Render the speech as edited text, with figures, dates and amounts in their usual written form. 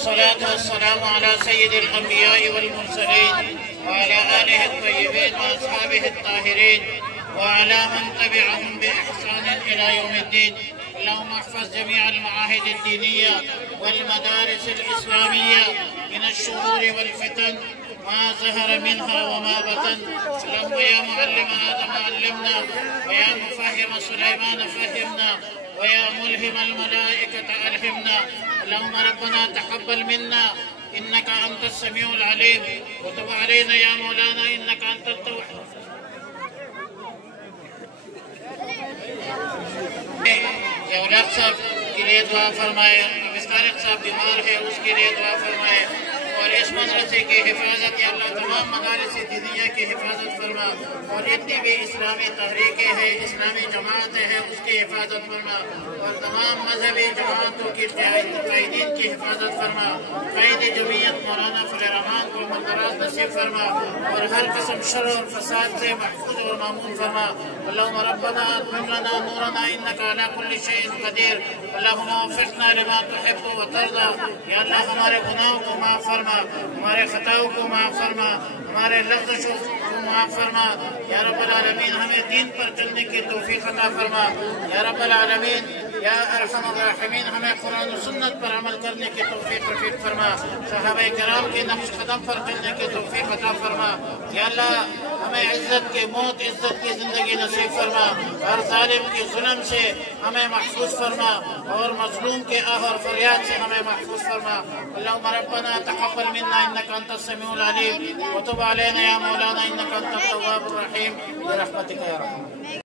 वस्सलातु वस्सलामु अला सय्यिदिल अंबिया'i वल मुरसलीन व अला आलिहि अत-तय्यिबीन व अस्हाबिहि अत-ताहिरीन व अला मन तबिअहुम बि इहसान इला यौमिद्दीन। अल्लाहुम्मा अहफ़ज़ जमीअल मआहिद अद-दीनिया वल मदारिस अल-इस्लामिया मिनश-शुरूरि वल फितन मा ज़हरा मिन्हा व मा बतन। अल्लाहुम्मा या मुअल्लिम आदम अल्लिमना व या मुफ़हिम सुलैमान फ़हिमना व या मुल्हिमल मलाइकत अल्हिमना। अल्लाहुम्मा रब्बना तक़ब्बल मिन्ना इन्नका अंतस समीउल अलीम व तुब अलैना या मौलाना इन्नका अंतत तव्वाब। औलाद साहब के लिए दुआ फरमाए, मिस्तारिक साहब बीमार है उसके लिए दुआ फरमाए, और इस मदरसे की हिफाजत या अल्लाह तमाम मदारिस दीनिया की हिफाजत फरमा, और जितनी भी इस्लामी तहरीकें हैं, इस्लामी जमातें हैं उसकी हिफाजत फरमा, और तमाम मजहबी जमातों की कायदीन की हिफाजत फरमा। कायद जमीयत मौलाना फजल रहमान को मक़दरात नसीब फरमा, और हर किस्म शर और फसाद से महफूज और मामून फरमा। अल्लाहुम्मा रब्बना अतमिम लना नूरना इन्नका अला कुल्लि शैइन क़दीर। अल्लाहुम्मा वफ़्फ़िक़ना लिमा तुहिब्बु व तर्दा। या अल्लाह हमारे गुनाहों को माफ़ फरमा, हमारे खताओं को माफ़ फरमा, हमारे लग़्ज़शों को माफ़ फरमा। या रब्बल आलमीन हमें दीन पर चलने की तौफ़ीक़ अता फरमा। या रब्बल आलमीन या अरहमर राहिमीन हमें कुरान और सुन्नत पर अमल करने की तौफ़ीक़ नसीब फरमा। सहाबा किराम के नक्श कदम पर चलने की तौफ़ीक़ अता फरमा। या अल्लाह हमें इज्जत की मौत, इज्जत की ज़िंदगी नसीब फरमा। हर ज़ालिम के जुल्म से हमें महफूज फरमा, और मज़लूम के आह और फरियाद से हमें महफूज फरमा। अल्लाहुम्मा रब्बना तक़ब्बल मिन्ना इन्नका अंतस समीउल अलीम व तुब अलैना या मौलाना इन्नका अंतत तव्वाबुर रहीम बिरहमतिका या रहमान।